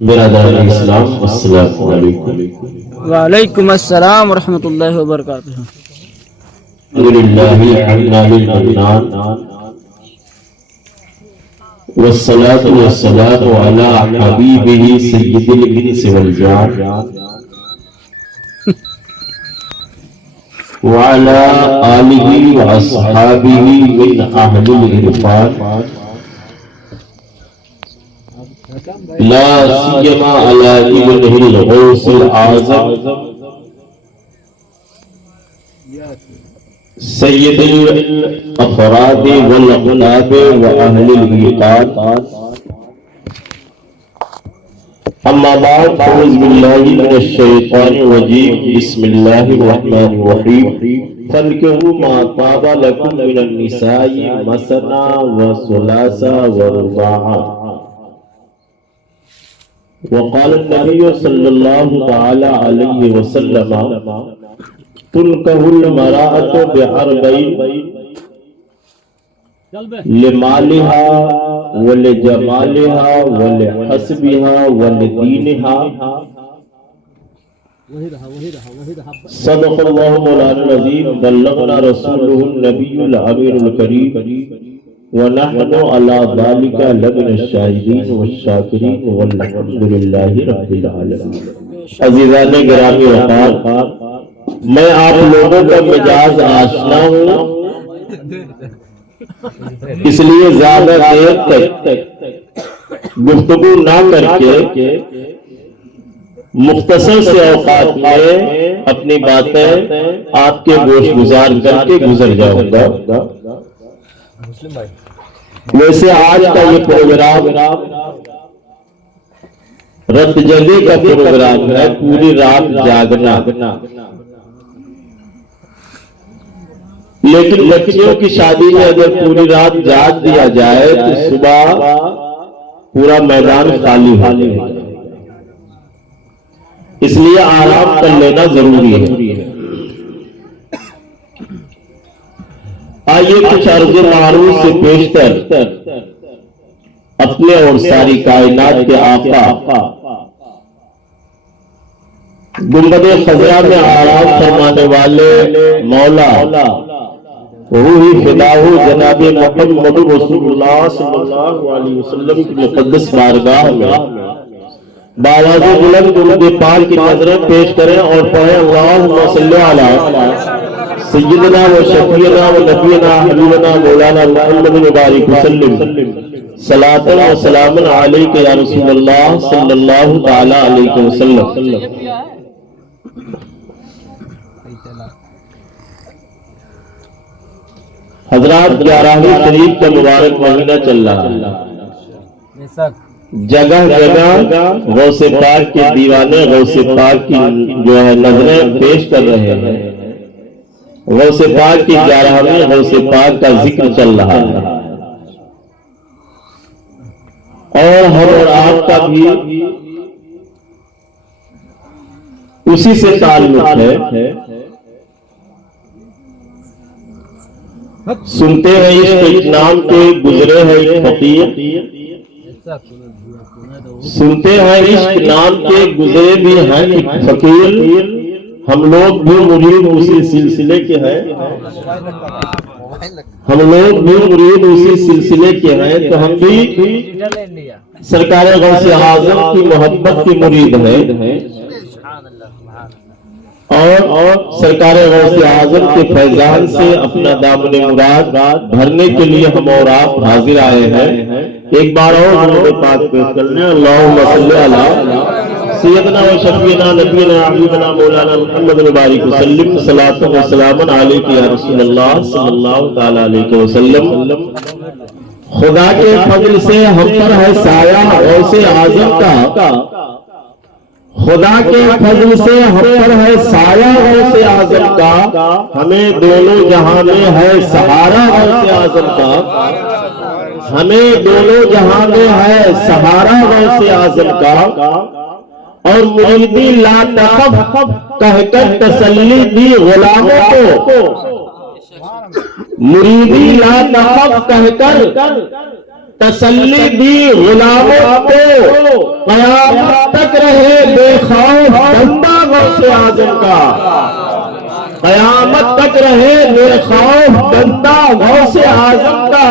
برادران اسلام السلام علیکم۔ وعلیکم السلام ورحمۃ اللہ وبرکاتہ۔ الحمدللہ حمدا للمنان والصلاة والسلام علی حبیبہ سید الانس والجان وعلى آلہ واصحابہ من اہل العرفان لا سیما علی ابنہ الغوث العظم سید الافراد والاقلاب واہل الایقان، اما بعد فاعوذ باللہ من الشیطان الرجیم، بسم اللہ الرحمن الرحیم۔ فانکحوا ما طاب لکم من النساء مثنی وثلاث ورباع۔ وقال النبی صلی اللہ تعالی علیہ وسلم تنکح المرأة بأربعین لمالها ولجمالها ولحسبها ولدینها، صدق اللہ مولانا العظیم، بلغنا رسوله النبی الامین الکریم، ونحن على ذلك لمن الشاہدین والشاکرین والحمد للہ رب العالمین۔ عزیزان گرامی وقار، میں آپ لوگوں کا مزاج آشنا ہوں، اس لیے زیادہ دیر تک گفتگو نہ کر کے مختصر سے اوقات میں اپنی باتیں آپ کے گوش گزار کر کے گزر جاؤں گا۔ ویسے آج کا یہ پروگرام رت جگے کا پروگرام ہے، پوری رات جاگنا، لیکن بچیوں کی شادی میں اگر پوری رات جاگ دیا جائے تو صبح پورا میدان خالی ہو جائے، اس لیے آرام کر لینا ضروری ہے۔ آئیے کچھ عرض معروف سے پیشتر اپنے اور ساری کائنات کے آقا گنبد خضرا میں آرام فرمانے والے مولا روحی فداہ جناب محمد رسول اللہ صلی اللہ علیہ وسلم کی مقدس بارگاہ میں باواز بلند درود پاک کی نظریں پیش کریں اور پڑھیں اللہم صلی علی سیدنا و شفیعنا و نبینا حبیبنا مولانا محمد مبارک وسلم، صلاۃ و سلام علیک یا رسول اللہ صلی اللہ تعالی علیہ وسلم۔ حضرات، 11ویں شریف کا مبارک مہینہ چل رہا ہے، جگہ جگہ غوث پاک کے دیوانے غوث پاک کی جو ہے نظریں پیش کر رہے ہیں، غوث پاک کی 11ویں غوث پاک کا ذکر چل رہا ہے، اور ہم اور آپ کا بھی اسی سے تعلق ہے۔ سنتے ہیں عشق نام کے گزرے ہیں ایک فقیر، سنتے ہیں عشق نام کے گزرے بھی ہیں ایک فقیر، ہم لوگ بھی مرید اسی سلسلے کے ہیں، ہم لوگ بھی مرید اسی سلسلے کے ہیں، تو ہم بھی سرکار غوث اعظم کی محبت کی مرید ہیں، اور سرکار غوث اعظم کے فیضان سے اپنا دامن مراد بھرنے کے لیے ہم اور آپ حاضر آئے ہیں۔ ایک بار اور درود پاک پیش کرنے، اللہم صلی علی سیدنا و شفیعنا نبینا حبیبنا مولانا محمد مبارک وسلم، صلاۃ و سلام علیک یا رسول اللہ صلی اللہ تعالی علیہ وسلم۔ خدا کے فضل سے ہم پر ہے سایہ غوث اعظم کا، خدا کے فضل سے ہم پر ہے سایہ غوث اعظم کا، ہمیں دونوں جہاں میں ہے سہارا غوث اعظم کا، ہمیں دونوں جہاں میں ہے سہارا غوث اعظم کا، اور مریدی لا تخف کہہ کر تسلی دی غلاموں کو، مریدی لا تخف کہہ کر تسلی دی غلاموں کو، قیامت تک رہے بے خوف بندہ غوث اعظم کا، قیامت تک رہے بے خوف بندہ غوث اعظم کا۔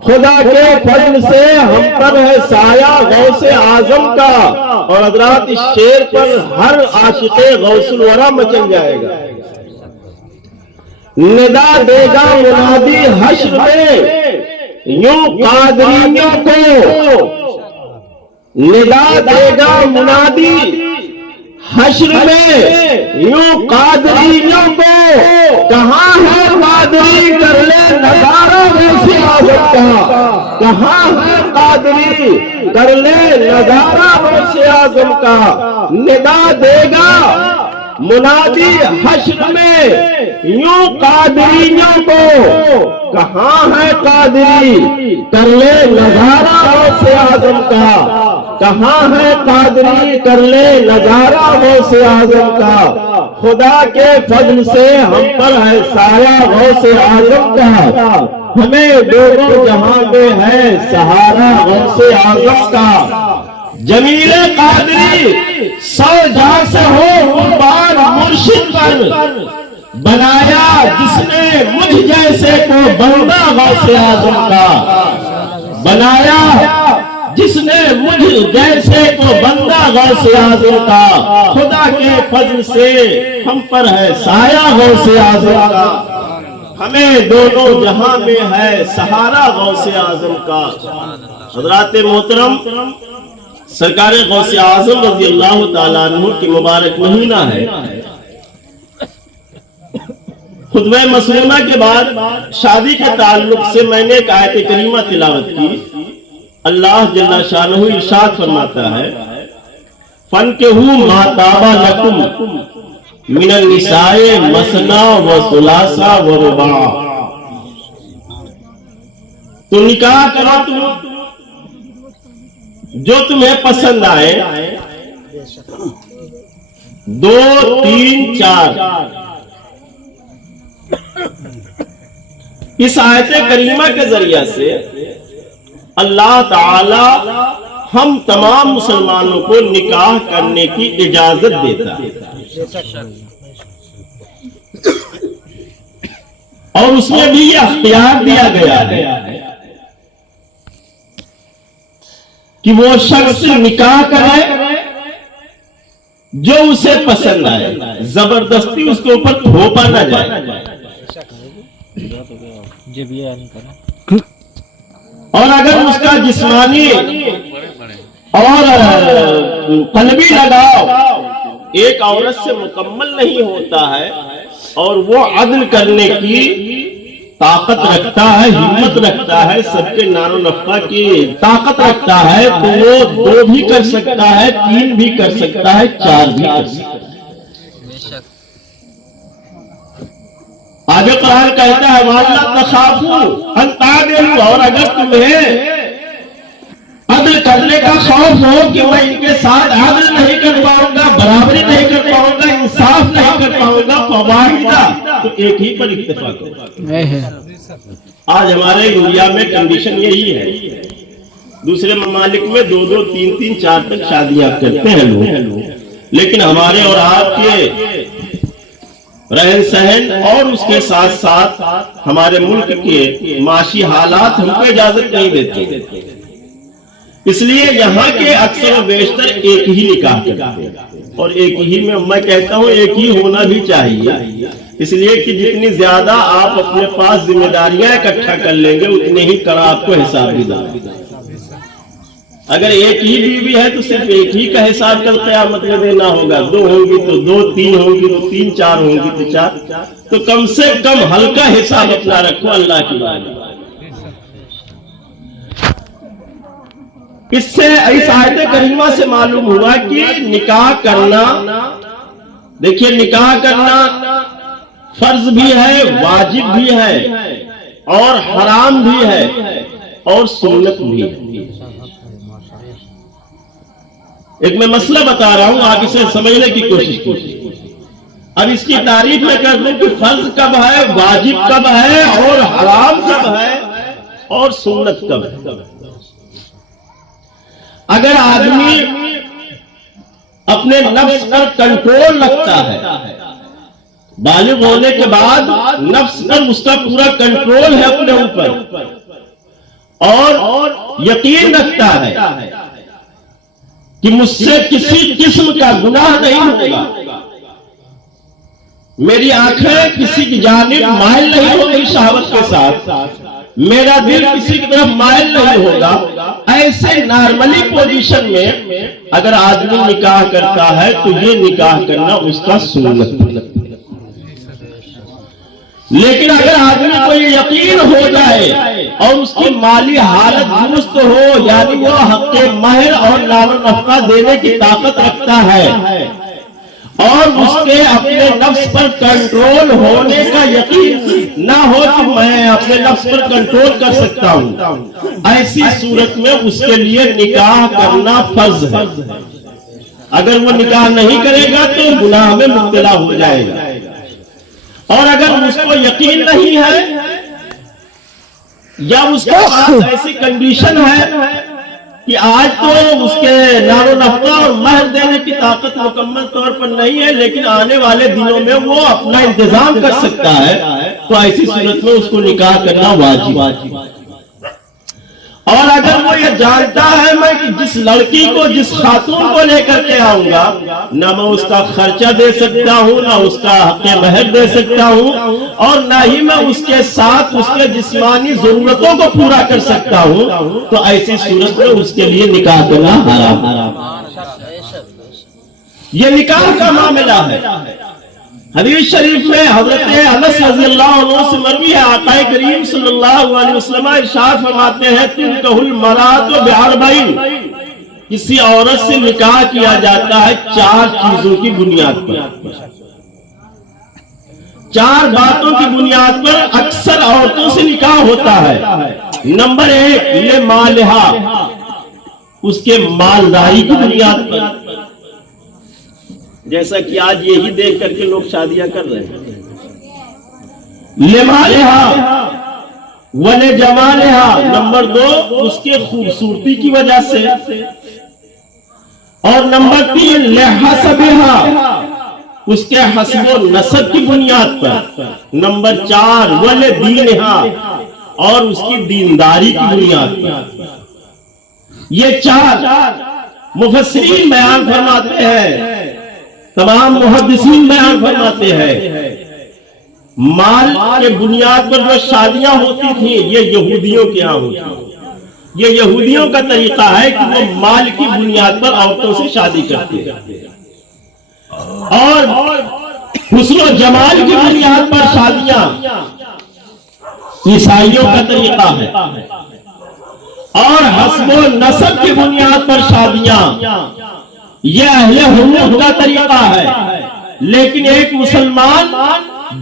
خدا کے فضل سے ہم پر ہے سایہ غوث اعظم کا، اور حضرات اس شعر پر ہر عاشق غوث الورا مچل جائے گا۔ ندا دے گا منادی حشر میں یوں قادریوں کو، ندا دے گا منادی حشر میں یوں قادریوں کو، کہاں ہے قادری کر لے نظارہ غوث اعظم کا، کہاں ہے قادری کر لے نظارہ غوث اعظم کا۔ ندا دے گا منادی حشر میں یوں قادریوں کو، کہاں ہے قادری کر لے نظارہ غوث اعظم کا، کہاں ہے قادری کر لے نظارہ غوث اعظم کا۔ خدا کے فضل سے ہم پر ہے سایہ غوث اعظم کا، ہمیں دونوں جہاں میں ہے سہارا غوث اعظم کا۔ جمیل قادری سو جہاں سے ہو قربان مرشد پر، بنایا جس نے مجھ جیسے کو بندہ غوث اعظم کا، بنایا جس نے مجھ جیسے کو بندہ غوث اعظم کا۔ خدا کے فضل سے ہم پر ہے سایہ غوث اعظم کا، ہمیں دونوں جہاں میں ہے سہارا غوث اعظم کا۔ حضرات محترم، سرکار غوث اعظم رضی اللہ تعالیٰ عنہ کی مبارک مہینہ ہے۔ خطبہ مسنونہ کے بعد شادی کے تعلق سے میں نے ایک آیت کریمہ تلاوت کی۔ اللہ جل شانہ ارشاد فرماتا ہے، فَانْكِحُوا مَا طَابَ لَكُم مِنَ النِّسَاءِ مَثْنَىٰ وَثُلَاثَ وَرُبَاعَ۔ تو نکاح کرو تم جو تمہیں پسند آئے، 2 3 4۔ اس آیت کریمہ کے ذریعہ سے اللہ تعالی ہم تمام مسلمانوں کو نکاح کرنے کی اجازت دیتا ہے، اور اس میں بھی یہ اختیار دیا گیا ہے کہ وہ شخص نکاح کرے جو اسے پسند آئے، زبردستی اس کے اوپر تھوپا نہ جائے۔ اور اگر اس کا جسمانی اور قلبی لگاؤ ایک عورت سے مکمل نہیں ہوتا ہے، اور وہ عدل کرنے کی طاقت رکھتا ہے، ہمت رکھتا ہے، سب کے نان و نفع کی طاقت رکھتا ہے، تو وہ 2 بھی کر سکتا ہے، 3 بھی کر سکتا ہے، 4 بھی کر سکتا ہے۔ آگے قرآن کہتا ہے وَأَلَّا تَخَافُوا أَن تَعْدِلُوا، اور اگر تمہیں عدل کرنے کا خوف ہو کہ میں ان کے ساتھ عدل نہیں کر پاؤں گا، برابری نہیں کر پاؤں گا، انصاف نہیں کر پاؤں گا، فواحدہ، تو ایک ہی پر اکتفا کرو۔ آج ہمارے انڈیا میں کنڈیشن یہی ہے، دوسرے ممالک میں 2 2 3 3 4 تک شادیاں کرتے ہیں لوگ، لیکن ہمارے اور آپ کے رہن سہن اور اس کے ساتھ ساتھ ہمارے ملک کے معاشی حالات ہم کو اجازت نہیں دیتے، اس لیے یہاں کے اکثر و بیشتر ایک ہی نکاح کرتے ہیں، اور ایک ہی میں کہتا ہوں ایک ہی ہونا بھی چاہیے، اس لیے کہ جتنی زیادہ آپ اپنے پاس ذمہ داریاں اکٹھا کر لیں گے اتنے ہی کڑا آپ کو حساب بھی دیں گے۔ اگر ایک ہی بیوی ہے تو صرف ایک ہی کا حساب کل قیامت میں دینا ہوگا، 2 ہوں گی تو 2، 3 ہوں گی تو 3، 4 ہوں گی تو 4، تو کم سے کم ہلکا حساب اپنا رکھو اللہ کی بات۔ اس سے اس آیت کریمہ سے معلوم ہوا کہ نکاح کرنا، دیکھیے نکاح کرنا فرض بھی ہے، واجب بھی ہے، اور حرام بھی ہے، اور سنت بھی ہے۔ ایک میں مسئلہ بتا رہا ہوں، آپ اسے سمجھنے کی کوشش کیجیے۔ اب اس کی تعریف میں کر دوں کہ فرض کب ہے، واجب کب ہے، اور حرام کب ہے، اور سنت کب ہے؟ اگر آدمی اپنے نفس پر کنٹرول رکھتا ہے، بالغ ہونے کے بعد نفس پر اس کا پورا کنٹرول ہے اپنے اوپر، اور یقین رکھتا ہے کہ مجھ سے کسی قسم کا گناہ نہیں ہوگا، میری آنکھیں کسی کی جانب مائل نہیں ہوگی شہوت کے ساتھ، میرا دل کسی کی طرف مائل نہیں ہوگا، ایسے نارملی پوزیشن میں اگر آدمی نکاح کرتا ہے تو یہ نکاح کرنا اس کا سنت ہے۔ لیکن اگر آدمی کو یہ یقین ہو جائے اور اس کی مالی حالت درست ہو، یعنی وہ حق مہر اور نان و نفقہ دینے کی طاقت رکھتا ہے، اور اس کے اپنے نفس پر کنٹرول ہونے کا یقین نہ ہو کہ میں اپنے نفس پر کنٹرول کر سکتا ہوں، ایسی صورت میں اس کے لیے نکاح کرنا فرض ہے۔ اگر وہ نکاح نہیں کرے گا تو گناہ میں مبتلا ہو جائے گا، اور اگر اس کو یقین نہیں ہے یا اس کے پاس ایسی کنڈیشن ہے کہ آج تو اس کے نان و نفقہ اور مہر دینے کی طاقت مکمل طور پر نہیں ہے، لیکن آنے والے دنوں میں وہ اپنا انتظام کر سکتا ہے، تو ایسی صورت میں اس کو نکاح کرنا واجب۔ اور اگر وہ یہ جانتا ہے میں کہ جس لڑکی کو، جس خاتون کو لے کر کے آؤں گا، نہ میں اس کا خرچہ دے سکتا ہوں، نہ اس کا حق مہر دے سکتا ہوں، اور نہ ہی میں اس کے ساتھ اس کے جسمانی ضرورتوں کو پورا کر سکتا ہوں، تو ایسی صورت میں اس کے لیے نکاح کرنا حرام۔ یہ نکاح کا معاملہ ہے۔ حدیث شریف میں حضرت انس رضی اللہ عنہ سے مروی ہے، آقا کریم صلی اللہ علیہ وسلم ارشاد فرماتے ہیں تنکح المرأۃ باربعین، کسی عورت سے نکاح کیا جاتا ہے 4 چیزوں کی بنیاد پر، 4 باتوں کی بنیاد پر اکثر عورتوں سے نکاح ہوتا ہے۔ نمبر 1 یہ مالہا، اس کے مالداری کی بنیاد پر، جیسا کہ آج یہی دیکھ کر کے لوگ شادیاں کر رہے ہیں۔ لمالہا ولجمالہا، نمبر 2 اس کے خوبصورتی کی وجہ سے، اور نمبر 3 لحسبہا، اس کے حسب و نسب کی بنیاد پر، نمبر 4 ولدینہا، اور اس کی دینداری کی بنیاد پر۔ یہ 4 مفسرین بیان فرماتے ہیں، تمام محدثین بیان فرماتے ہیں، مال کے بنیاد پر جو شادیاں ہوتی تھیں یہ یہودیوں کے یہاں ہوتی تھیں۔ یہ یہودیوں کا طریقہ ہے کہ وہ مال کی بنیاد پر عورتوں سے شادی کرتے ہیں، اور حسن و جمال کی بنیاد پر شادیاں عیسائیوں کا طریقہ ہے، اور حسب و نسب کی بنیاد پر شادیاں یہ اہل حنوف کا طریقہ ہے۔ لیکن ایک مسلمان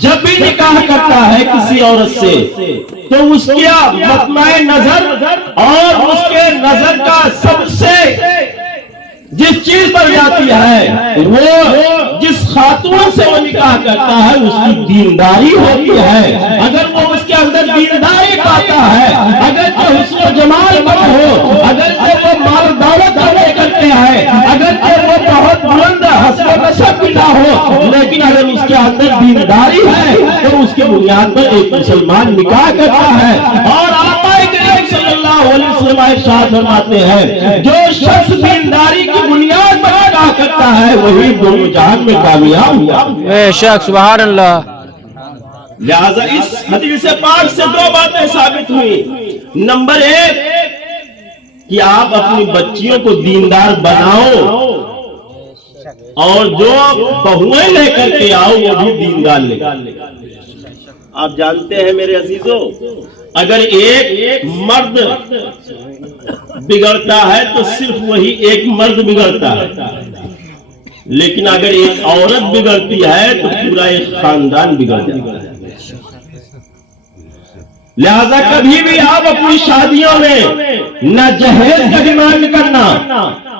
جب بھی نکاح کرتا ہے کسی عورت سے تو اس کا مطمع نظر اور اس کے نظر کا سب سے جس چیز پر جاتی ہے، وہ جس خاتون سے وہ نکاح کرتا ہے اس کی دینداری ہوتی ہے۔ اگر وہ اس کے اندر دینداری پاتا ہے، اگر وہ حسن و جمال پر ہو، اگر وہ مال و دولت لے کرتے ہیں، اگر وہ بہت بلند حسب و نسب بھی نہ ہو، لیکن اگر اس کے اندر دینداری ہے تو اس کے بنیاد پر ایک مسلمان نکاح کرتا ہے۔ اور آقا کریم صلی اللہ علیہ وسلم ارشاد فرماتے ہیں جو شخص دینداری کی بنیاد پر نکاح کرتا ہے وہی دونوں جہان میں کامیاب ہوا۔ بے شک، سبحان اللہ۔ لہذا اس حدیث پاک سے 2 باتیں ثابت ہوئی۔ نمبر 1 کہ آپ اپنی بچیوں کو دیندار بناؤ، اور جو بہویں لے کر کے آؤ وہ بھی دیندار لے کر۔ آپ جانتے ہیں میرے عزیزو، اگر ایک مرد بگڑتا ہے تو صرف وہی ایک مرد بگڑتا ہے، لیکن اگر ایک عورت بگڑتی ہے تو پورا ایک خاندان بگڑ جاتا ہے۔ لہذا کبھی بھی آپ اپنی شادیوں میں نہ جہیز کا ڈیمانڈ کرنا،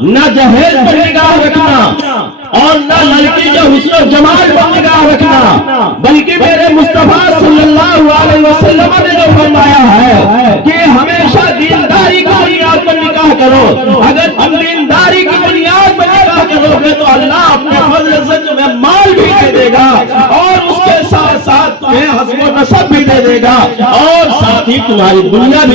نہ جہیز پر نگاہ رکھنا، اور نہ لڑکی کے حسن و جمال پر نگاہ رکھنا، بلکہ میرے مصطفیٰ صلی اللہ علیہ وسلم نے جو فرمایا ہے کہ ہمیشہ دینداری کی بنیاد پر نکاح کرو۔ اگر تم دینداری کی بنیاد پر نکاح کرو گے تو اللہ اپنے فضل سے تمہیں مال بھی دے دے گا، اور اس کے ساتھ ساتھ تمہیں حسب و نسب بھی دے دے گا، اور ساتھ ہی تمہاری دنیا بھی